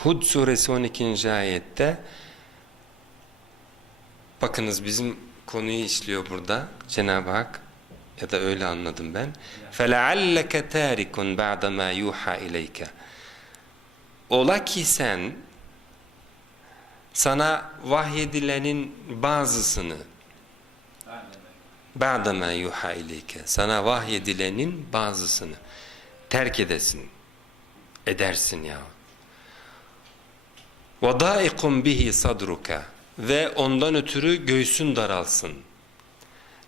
Hud suresi 12. ayette bakınız bizim konuyu işliyor burada Cenab-ı Hak ya da öyle anladım ben. فَلَعَلَّكَ تَارِكٌ بَعْدَ مَا يُوحَى اِلَيْكَ Ola ki sen sana vahyedilenin bazısını بَعْدَ مَا يُوحَى اِلَيْكَ Sana vahyedilenin bazısını terk edesin, edersin ya. وَضَائِقٌ bihi صَدْرُكَ Ve ondan ötürü göğsün daralsın.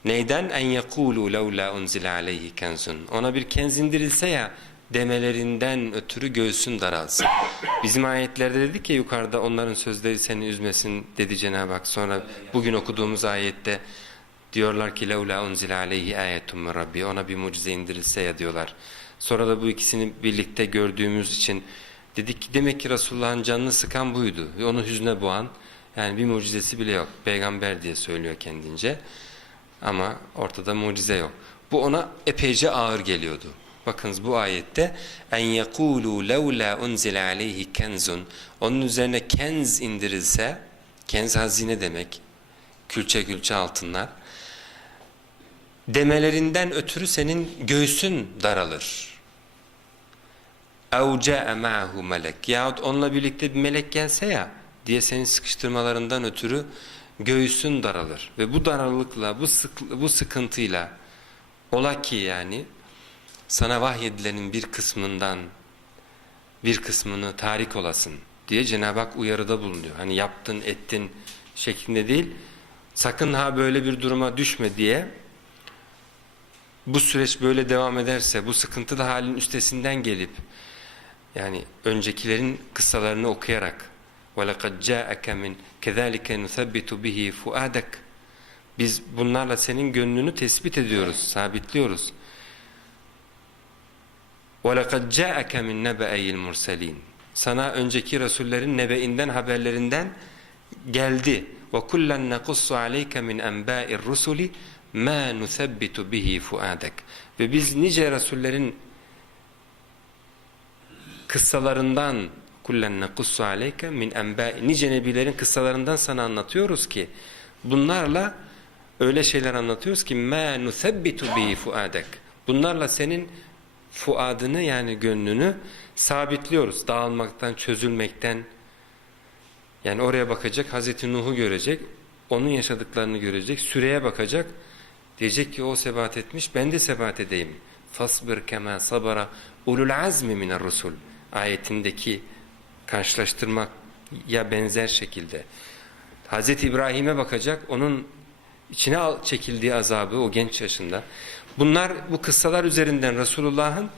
Neyden? En yekulu levla unzile aleyhi kenzun. Ona bir kenz indirilse ya demelerinden ötürü göğsün daralsın. Bizim ayetlerde dedik ya yukarıda onların sözleri seni üzmesin dedi Cenab-ı Hak. Sonra bugün okuduğumuz ayette diyorlar ki levla unzile aleyhi ayetun min rabbi. Ona bir mucize indirilse ya diyorlar. Sonra da bu ikisini birlikte gördüğümüz için dedik ki demek ki Resulullah'ın canını sıkan buydu. Ve onu hüzne boğan yani bir mucizesi bile yok. Peygamber diye söylüyor kendince. Ama ortada mucize yok. Bu ona epeyce ağır geliyordu. Bakınız bu ayette en yekulu levla unzile aleyhi kenzun onun üzerine kenz indirilse kenz hazine demek külçe külçe altınlar demelerinden ötürü senin göğsün daralır. اَوْ جَاءَ مَعَهُ melek yahut onunla birlikte bir melek gelse ya diye senin sıkıştırmalarından ötürü göğsün daralır. Ve bu daralılıkla, bu, sık, bu sıkıntıyla ola ki yani sana vahyedilenin bir kısmından bir kısmını tarik olasın diye Cenab-ı Hak uyarıda bulunuyor. Hani yaptın ettin şeklinde değil sakın ha böyle bir duruma düşme diye bu süreç böyle devam ederse bu sıkıntılı halin üstesinden gelip yani öncekilerin kıssalarını okuyarak وَلَقَدْ جَاءَكَ مِنْ كَذَٰلِكَ نُثَبِّتُ بِهِ فُؤَادَكَ Biz bunlarla senin gönlünü tespit ediyoruz, sabitliyoruz. وَلَقَدْ جَاءَكَ مِنْ نَبَأَيِ الْمُرْسَلِينَ Sana önceki Resullerin nebeinden, haberlerinden geldi. وَكُلًّا نَقُصُّ عَلَيْكَ مِنْ أَنْبَاءِ الرُّسُلِ مَا نُثَبِّتُ بِهِ فُؤَادَكَ Ve biz nice Resullerin kıssalarından kullen nekussu aleyke min enba'i. Nice nebilerin kıssalarından sana anlatıyoruz ki bunlarla öyle şeyler anlatıyoruz ki ma nusabbitu bi fuadak. Bunlarla senin fuadını yani gönlünü sabitliyoruz. Dağılmaktan çözülmekten. Yani oraya bakacak Hazreti Nuh'u görecek onun yaşadıklarını görecek süreye bakacak. Diyecek ki o sebat etmiş ben de sebat edeyim. Fasbir kema sabara ulul azmi miner rusul ayetindeki karşılaştırmak ya benzer şekilde. Hz. İbrahim'e bakacak, onun içine çekildiği azabı o genç yaşında. Bunlar bu kıssalar üzerinden Resulullah'ın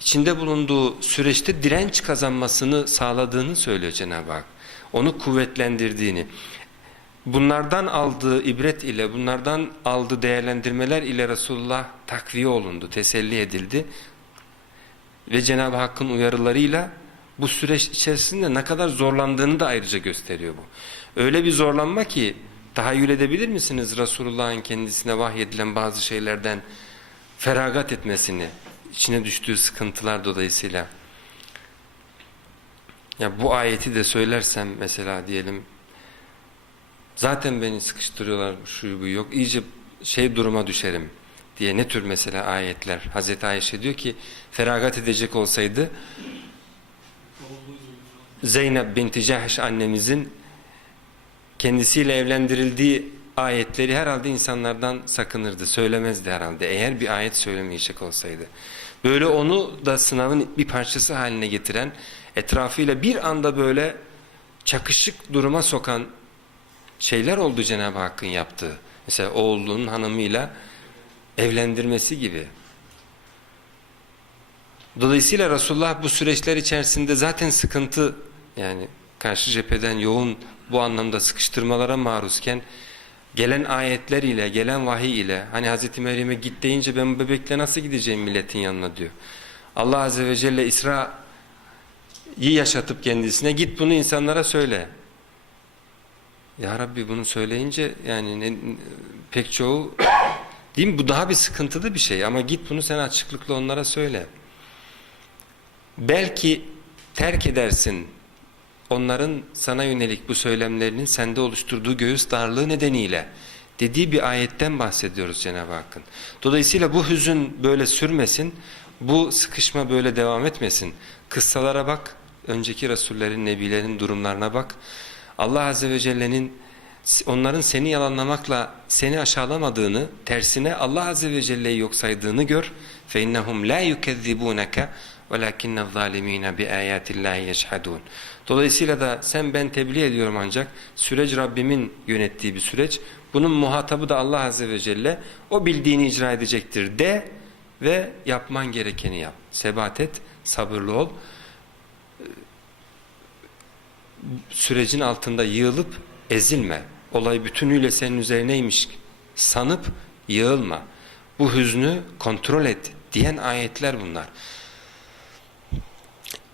içinde bulunduğu süreçte direnç kazanmasını sağladığını söylüyor Cenab-ı Hak. Onu kuvvetlendirdiğini. Bunlardan aldığı ibret ile, bunlardan aldığı değerlendirmeler ile Resulullah takviye olundu, teselli edildi. Ve Cenab-ı Hakk'ın uyarılarıyla bu süreç içerisinde ne kadar zorlandığını da ayrıca gösteriyor bu. Öyle bir zorlanma ki tahayyül edebilir misiniz Resulullah'ın kendisine vahyedilen bazı şeylerden feragat etmesini, içine düştüğü sıkıntılar dolayısıyla. Ya bu ayeti de söylersem mesela diyelim zaten beni sıkıştırıyorlar şu bu yok iyice şey duruma düşerim diye ne tür mesela ayetler Hazreti Ayşe diyor ki feragat edecek olsaydı Zeynep binti Cahş annemizin kendisiyle evlendirildiği ayetleri herhalde insanlardan sakınırdı, söylemezdi herhalde eğer bir ayet söylemeyecek olsaydı. Böyle onu da sınavın bir parçası haline getiren, etrafıyla bir anda böyle çakışık duruma sokan şeyler oldu Cenab-ı Hakk'ın yaptığı. Mesela oğlunun hanımıyla evlendirmesi gibi. Dolayısıyla Resulullah bu süreçler içerisinde zaten sıkıntı yani karşı cepheden yoğun bu anlamda sıkıştırmalara maruzken gelen ayetler ile gelen vahiy ile hani Hazreti Meryem'e git deyince ben bu bebekle nasıl gideceğim milletin yanına diyor. Allah Azze ve Celle İsra'yı yaşatıp kendisine git bunu insanlara söyle. Ya Rabbi bunu söyleyince yani ne, pek çoğu değil mi bu daha bir sıkıntılı bir şey ama git bunu sen açıklıkla onlara söyle. Belki terk edersin onların sana yönelik bu söylemlerinin sende oluşturduğu göğüs darlığı nedeniyle dediği bir ayetten bahsediyoruz Cenab-ı Hakk'ın. Dolayısıyla bu hüzün böyle sürmesin, bu sıkışma böyle devam etmesin. Kıssalara bak, önceki Resullerin, Nebilerin durumlarına bak. Allah Azze ve Celle'nin onların seni yalanlamakla seni aşağılamadığını, tersine Allah Azze ve Celle'yi yok saydığını gör. فَاِنَّهُمْ لَا يُكَذِّبُونَكَ وَلَكِنَّ الظَّالِم۪ينَ بِآيَاتِ اللّٰهِ يَشْهَدُونَ Dolayısıyla da sen ben tebliğ ediyorum ancak süreç Rabbimin yönettiği bir süreç. Bunun muhatabı da Allah Azze ve Celle o bildiğini icra edecektir de ve yapman gerekeni yap. Sebat et, sabırlı ol. Sürecin altında yığılıp ezilme. Olay bütünüyle senin üzerineymiş sanıp yığılma. Bu hüznü kontrol et diyen ayetler bunlar.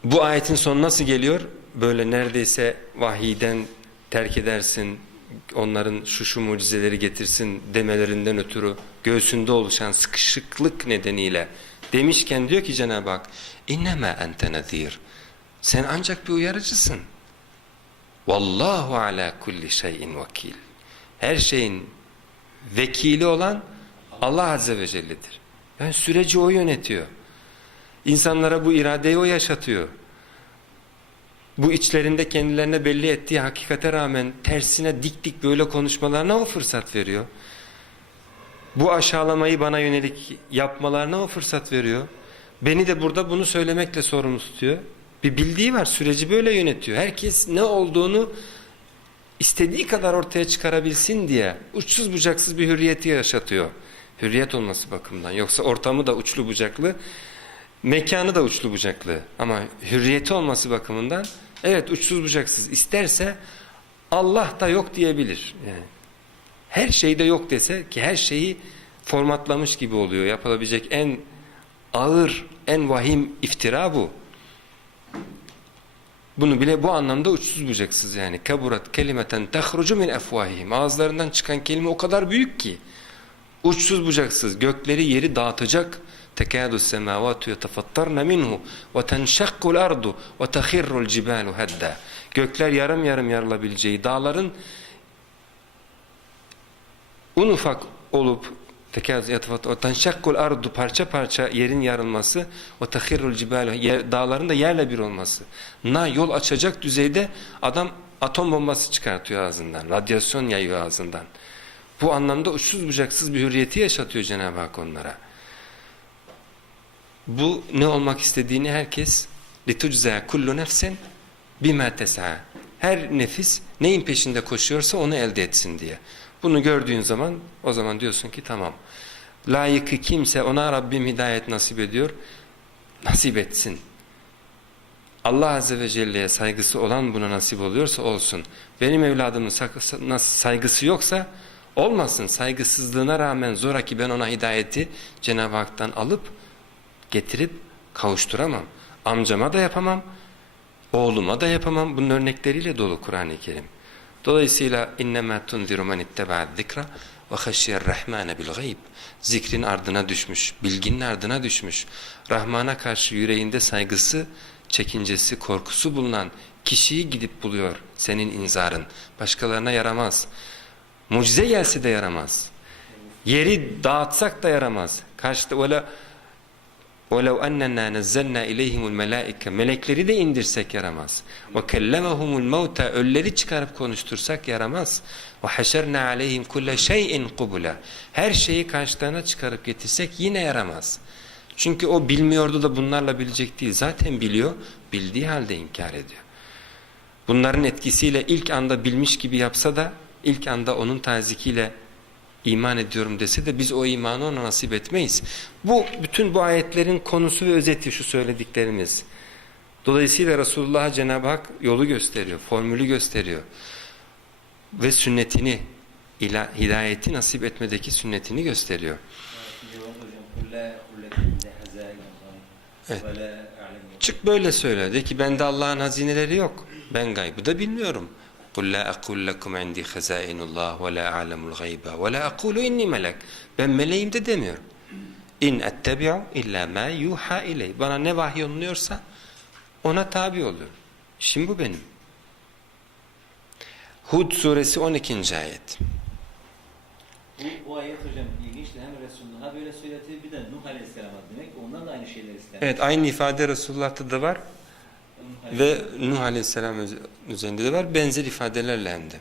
Bu ayetin sonu nasıl geliyor? Böyle neredeyse vahiyden terk edersin, onların şu şu mucizeleri getirsin demelerinden ötürü göğsünde oluşan sıkışıklık nedeniyle demişken diyor ki Cenab-ı Hak innema ente nezir sen ancak bir uyarıcısın vallahu ala kulli şeyin vekil her şeyin vekili olan Allah Azze ve Celle'dir yani süreci o yönetiyor insanlara bu iradeyi o yaşatıyor bu içlerinde kendilerine belli ettiği hakikate rağmen tersine dik dik böyle konuşmalarına o fırsat veriyor. Bu aşağılamayı bana yönelik yapmalarına o fırsat veriyor. Beni de burada bunu söylemekle sorumlu tutuyor. Bir bildiği var süreci böyle yönetiyor. Herkes ne olduğunu istediği kadar ortaya çıkarabilsin diye uçsuz bucaksız bir hürriyeti yaşatıyor. Hürriyet olması bakımından. Yoksa ortamı da uçlu bucaklı, mekanı da uçlu bucaklı. Ama hürriyeti olması bakımından Evet uçsuz bucaksız isterse Allah da yok diyebilir. Yani her şeyde yok dese ki her şeyi formatlamış gibi oluyor. Yapılabilecek en ağır, en vahim iftira bu. Bunu bile bu anlamda uçsuz bucaksız yani. Keburat kelimeten tehrucu min efvahihim. Ağızlarından çıkan kelime o kadar büyük ki. Uçsuz bucaksız gökleri yeri dağıtacak. Tekâdü semâvâtu yetefattarne minhu ve tenşekkul ardu ve tehirrul cibâlu hedda. Gökler yarım yarım yarılabileceği dağların un ufak olup tenşakkul ardu parça parça yerin yarılması ve tahirrul cibalu dağların da yerle bir olması na yol açacak düzeyde adam atom bombası çıkartıyor ağzından radyasyon yayıyor ağzından bu anlamda uçsuz bucaksız bir hürriyeti yaşatıyor Cenab-ı Hak onlara bu ne olmak istediğini herkes لِتُجْزَى kullu nefsin bima tes'a. Her nefis neyin peşinde koşuyorsa onu elde etsin diye. Bunu gördüğün zaman o zaman diyorsun ki tamam. Layıkı kimse ona Rabbim hidayet nasip ediyor. Nasip etsin. Allah Azze ve Celle'ye saygısı olan buna nasip oluyorsa olsun. Benim evladımın saygısı yoksa olmasın. Saygısızlığına rağmen zoraki ben ona hidayeti Cenab-ı Hak'tan alıp getirip kavuşturamam. Amcama da yapamam, oğluma da yapamam. Bunun örnekleriyle dolu Kur'an-ı Kerim. Dolayısıyla men itteba'd zikra ve haşiyer rahmane bil gayb. Zikrin ardına düşmüş, bilginin ardına düşmüş. Rahmana karşı yüreğinde saygısı, çekincesi, korkusu bulunan kişiyi gidip buluyor senin inzarın. Başkalarına yaramaz. Mucize gelse de yaramaz. Yeri dağıtsak da yaramaz. Karşıda öyle وَلَوْ أَنَّنَا نَزَّلْنَا اِلَيْهِمُ الْمَلَائِكَ Melekleri de indirsek yaramaz. وَكَلَّمَهُمُ الْمَوْتَ Ölüleri çıkarıp konuştursak yaramaz. وَحَشَرْنَا عَلَيْهِمْ كُلَّ شَيْءٍ قُبُلًا Her şeyi karşılarına çıkarıp getirsek yine yaramaz. Çünkü o bilmiyordu da bunlarla bilecek değil. Zaten biliyor, bildiği halde inkar ediyor. Bunların etkisiyle ilk anda bilmiş gibi yapsa da ilk anda onun tazikiyle iman ediyorum dese de biz o imanı ona nasip etmeyiz. Bu bütün bu ayetlerin konusu ve özeti şu söylediklerimiz. Dolayısıyla Resulullah'a Cenab-ı Hak yolu gösteriyor, formülü gösteriyor. Ve sünnetini, hidayeti nasip etmedeki sünnetini gösteriyor. Evet. Çık böyle söyle. De ki bende Allah'ın hazineleri yok. Ben gaybı da bilmiyorum. قُلْ لَا أَقُلْ لَكُمْ عِنْدِي خَزَائِنُ اللّٰهِ وَلَا عَلَمُ الْغَيْبَ وَلَا أَقُولُ اِنِّي مَلَكْ Ben meleğim de demiyorum. اِنْ اَتَّبِعُ اِلَّا مَا يُوحَا اِلَيْهِ Bana ne vahiy vahyolunuyorsa ona tabi oluyorum. Şimdi bu benim. Hud suresi 12. ayet. Bu, bu ayet hocam ilginçti. Hem Resulullah'a böyle söyledi bir de Nuh Aleyhisselam'a demek ondan da aynı şeyler istendi. Evet aynı ifade Resulullah'ta da var ve Nuh Aleyhisselam üzerinde de var benzer ifadelerle hem de.